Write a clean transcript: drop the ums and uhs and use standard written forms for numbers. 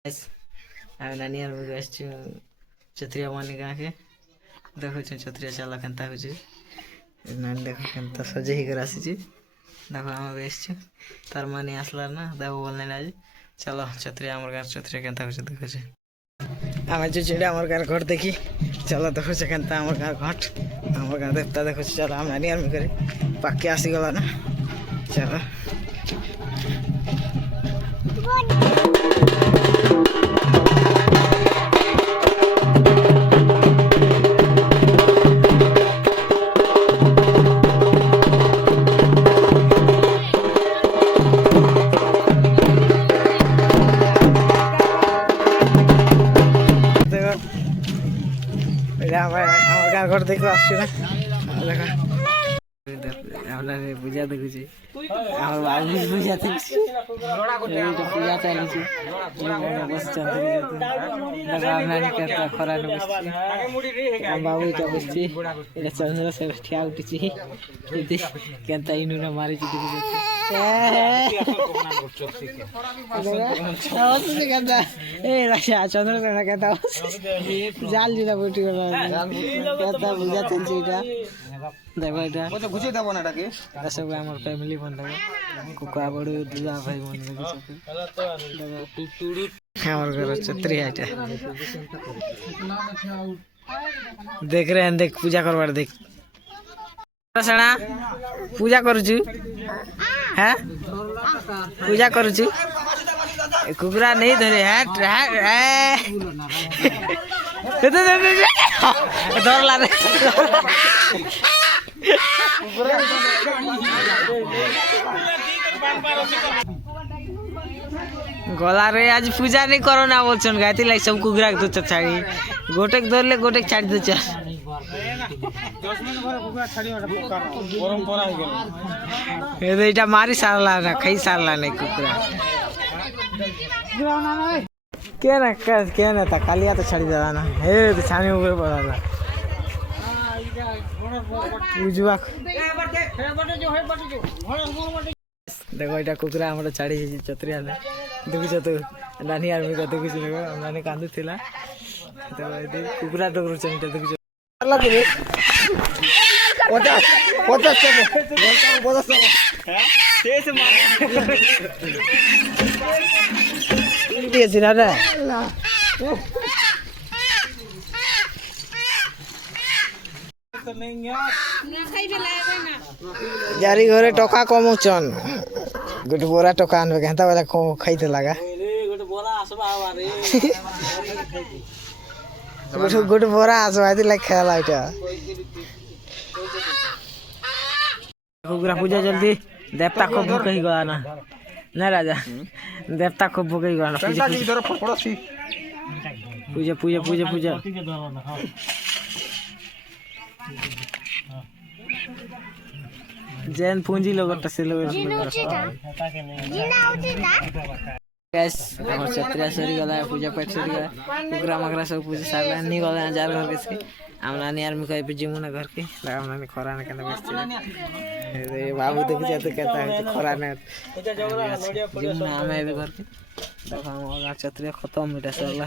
ଆମେ ନାନୀ ଆରକୁ ଆସିଛୁ ଚତୁରିଆ ମାନି ଗାଁକେ ଦେଖୁଛୁ ଚତୁରିଆ ଚାଲ କେନ୍ତା ହଉଛି ନାନୀ ଦେଖ କେନ୍ତା ସଜେଇ ହେଇକରି ଆସିଛି ଦେଖ ଆମେ ବି ଆସିଛୁ ତାର ମାନି ଆସିଲା ନା ଦେବ ଭଲ ନାଇଁ ଆଜି ଚାଲ ଚତୁରିଆ ଆମର ଗାଁ ଚତୁରିଆ କେନ୍ତା ହଉଛି ଦେଖୁଛୁ ଆମେ ଯୁଛୁ ଆମର ଗାଁର ଘର ଦେଖି ଚାଲ ଦେଖୁଛୁ କେନ୍ତା ଆମର ଗାଁ ଘଟ ଆମର ଗାଁ ଦେବତା ଦେଖୁଛୁ ଚାଲ ଆମେ ନାନୀ ଆରମ୍ଭ କରି ପାଖେ ଆସିଗଲା ନା ଚାଲ আমার ঘর দেখে আসছি না দেখা আপনার পূজা দেখুছি আমার বাবু পূজা দেখছি পূজা চালিয়েছি আপনার খরা বসছি বাবু এটা বসছি এটা চন্দ্র সে ঠিয়া উঠিছি কেনতা ইনুরা মারিছি দেখুছি চন্দ্র কেনতা জাল যেটা বটি কেনতা পূজা চলছে এটা দেখো এটা বুঝিয়ে দেবো না এটাকে এটা সব আমার ফ্যামিলি বন্ধু কুকা বড় দুলা ভাই বন্ধু আমার ঘর ছত্রি এটা देख रहे हैं देख पूजा करवार देख सेना पूजा करुचु हैं पूजा करुचु कुकुरा नहीं धरे हैं डर ला गला रे आज पूजा नहीं करो ना बोलछन गाती लाइक सब कुकुरा दो छाड़ी गोटे धरले गोटे छाड़ी दो 10 मिनट भरे कुकुरा छाड़ी परंपरा हो गेल एटा मारी सारला ना खाई सारला नहीं कुकुरा के ना ता कालिया तो छाड़ी देला ना हे तो छानी ऊपर पड़ला पूजवा देखो এটা কুকুরা আমরা ছাড়ি চতুরিয়া দেখুছ তো নানি আর্মি কা দেখুছ নানি কান্দু থিলা তো কুকুরা ডগরুছ এটা দেখুছ আল্লাহ করে 50 হ্যাঁ শেষ মার দিয়েছি না রে जारी घरे टका कमौचन गोटे बोरा टका आनबे केनता बेला खाइते लागा गोटे बोरा आसबा आरे गोटे बोरा आसबा आदि लाग खेला इटा कुकुरा पूजा जल्दी देवता को भूकई गला ना ना राजा देवता को भूकई गला ना पूजा पूजा पूजा पूजा जैन पूंजी लोग से लोग गैस हमर छत्रिया सरी गला पूजा पाठ सरी गला कुकुरा मकरा सब पूजा सारला नी गला जार घर के आमना नि आर्मी कहि पे जिमुना घर के लगामना नि खरा ने केना बसती रे बाबू देख जाते कहता है खरा ने जिमुना हमें घर के देखो हम छत्रिया खत्म मिटा सरला